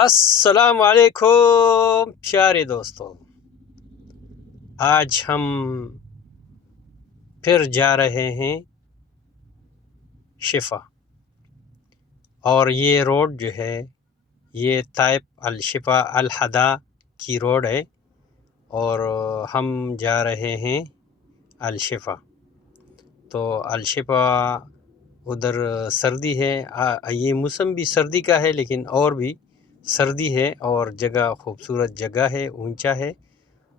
अस्सलाम वालेकुम प्यारे दोस्तों। आज हम फिर जा रहे हैं शिफा, और ये रोड जो है ये ताइफ अल शिफा अल हदा की रोड है, और हम जा रहे हैं अल शिफा। तो अल शिफा उधर सर्दी है, ये मौसम भी सर्दी का है, लेकिन और भी सर्दी है, और जगह खूबसूरत जगह है, ऊंचा है,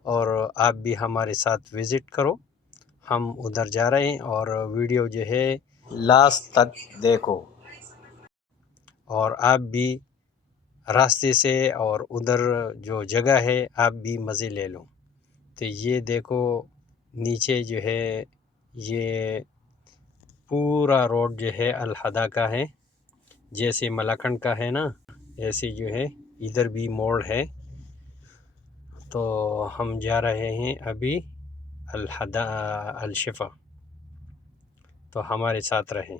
और आप भी हमारे साथ विज़िट करो। हम उधर जा रहे हैं, और वीडियो जो है लास्ट तक देखो, और आप भी रास्ते से और उधर जो जगह है आप भी मज़े ले लो। तो ये देखो, नीचे जो है ये पूरा रोड जो है अल हदा का है, जैसे मलाखंड का है ना, ऐसे जो है इधर भी मोड़ है। तो हम जा रहे हैं अभी अल हदा अल शिफा, तो हमारे साथ रहें।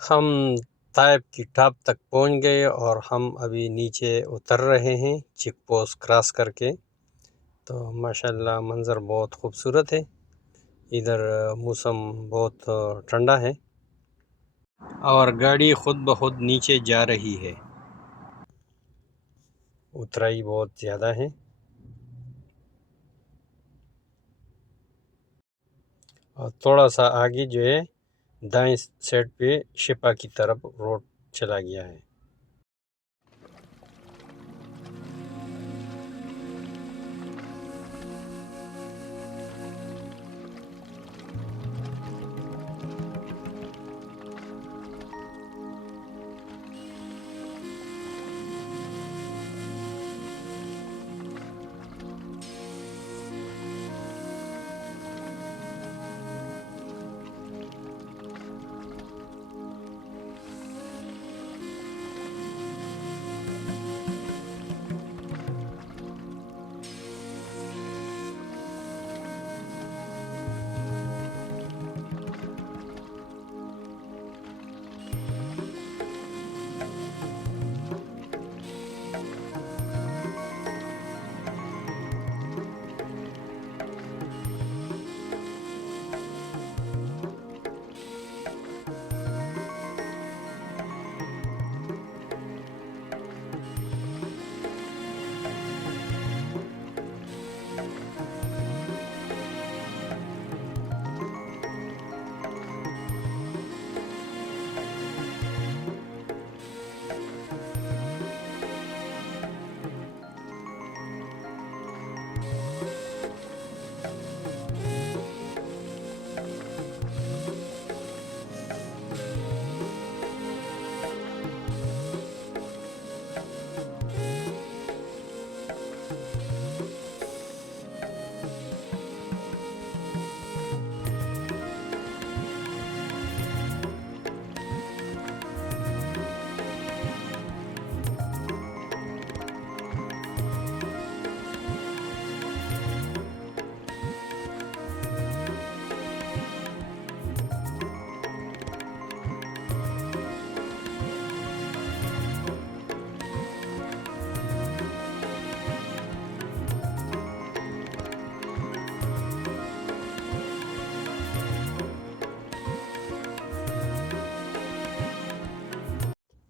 हम ताइफ की टॉप तक पहुंच गए, और हम अभी नीचे उतर रहे हैं चेक पोस्ट क्रॉस करके। तो माशाल्लाह मंज़र बहुत खूबसूरत है, इधर मौसम बहुत ठंडा है, और गाड़ी ख़ुद ब खुद नीचे जा रही है, उतराई बहुत ज़्यादा है। और थोड़ा सा आगे जो है दाएं साइड पे शिपा की तरफ रोड चला गया है।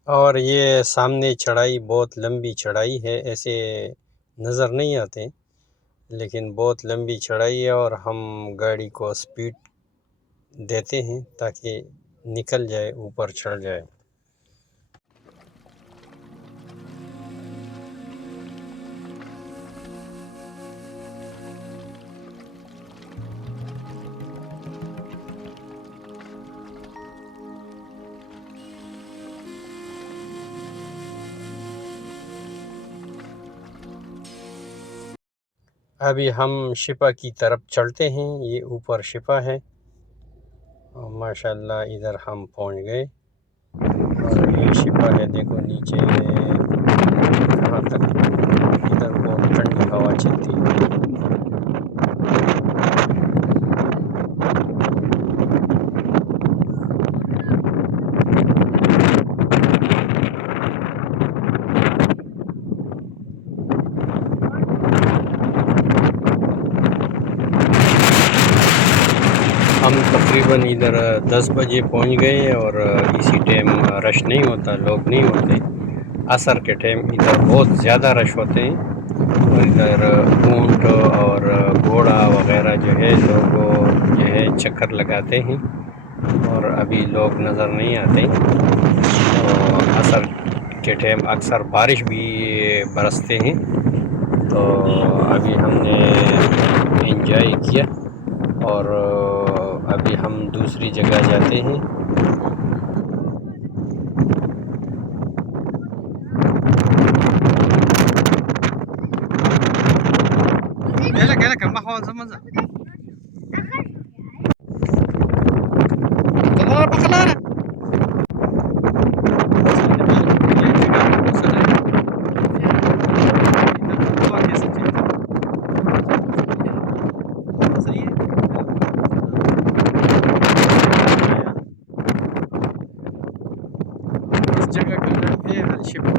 और ये सामने चढ़ाई बहुत लंबी चढ़ाई है, ऐसे नज़र नहीं आते, लेकिन बहुत लंबी चढ़ाई है और हम गाड़ी को स्पीड देते हैं ताकि निकल जाए, ऊपर चढ़ जाए। अभी हम शिपा की तरफ चलते हैं। ये ऊपर शिपा है और माशाल्लाह इधर हम पहुंच गए और ये शिपा है। देखो नीचे कहाँ तक, इधर बहुत ठंडी हवा चलती है। हम तकरीबन इधर 10 बजे पहुंच गए और इसी टाइम रश नहीं होता, लोग नहीं होते। असर के टाइम इधर बहुत ज़्यादा रश होते हैं और इधर ऊँट और घोड़ा वगैरह जो है लोग जो है चक्कर लगाते हैं और अभी लोग नज़र नहीं आते। तो असर के टाइम अक्सर बारिश भी बरसते हैं। तो अभी हमने एंजॉय किया और अभी हम दूसरी जगह जाते हैं। जगह का नाम है Al-Shifa.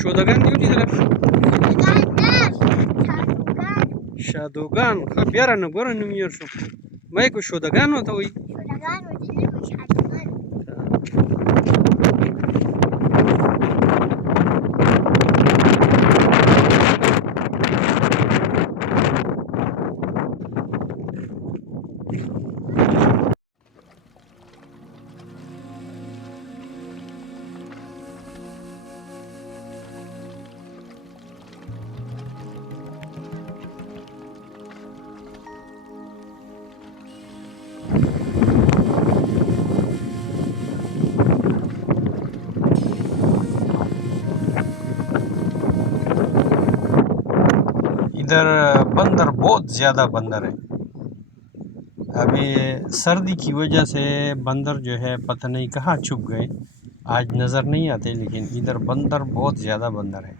Shodagan diyor diyorlar. Shadogan. Ha biara na gora numiyor şu. Mai ko shodagan होता वही. Shodagan होती है कुछ शादगान। इधर बंदर बहुत ज़्यादा बंदर है। अभी सर्दी की वजह से बंदर जो है पता नहीं कहाँ छुप गए, आज नज़र नहीं आते, लेकिन इधर बंदर बहुत ज़्यादा बंदर है।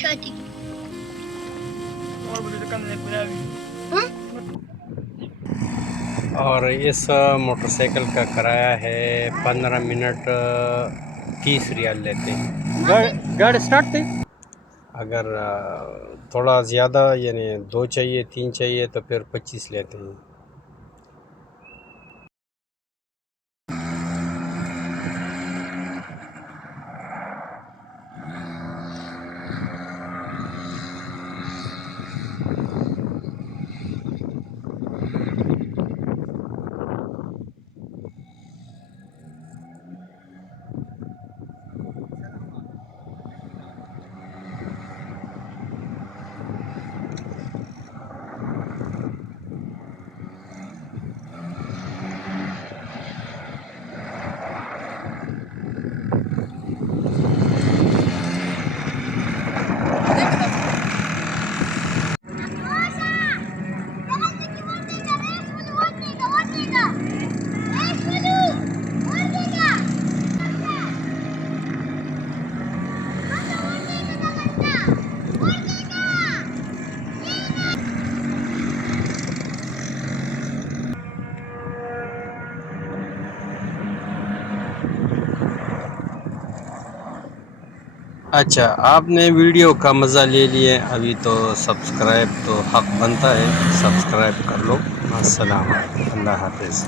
Shati. और बोले तो कम नहीं पूरा भी। हाँ? और इस मोटरसाइकिल का किराया है 15 मिनट 30 रियाल लेते हैं। गाड़ी स्टार्ट थे। अगर थोड़ा ज़्यादा यानी 2 चाहिए 3 चाहिए तो फिर 25 लेते हैं। अच्छा, आपने वीडियो का मज़ा ले लिए, अभी तो सब्सक्राइब तो हक़ बनता है, सब्सक्राइब कर लो। अस्सलाम वालेकुम, अल्लाह हाफ़िज़।